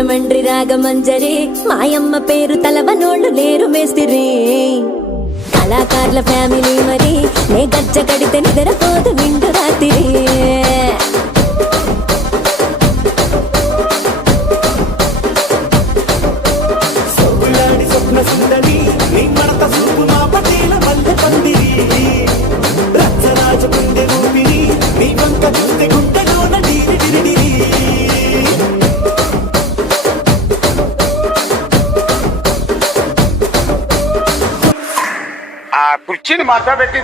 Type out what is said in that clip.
రాజమండ్రి రాగమంజరి మాయమ్మ పేరు తలవనోళ్ళు లేరు మేస్తిరి కళాకారుల ఫ్యామిలీ మరి నే గజ్జ కడితే నిద్రపోదు నిండు రాత్రి కుర్చీని మార్చబెట్టి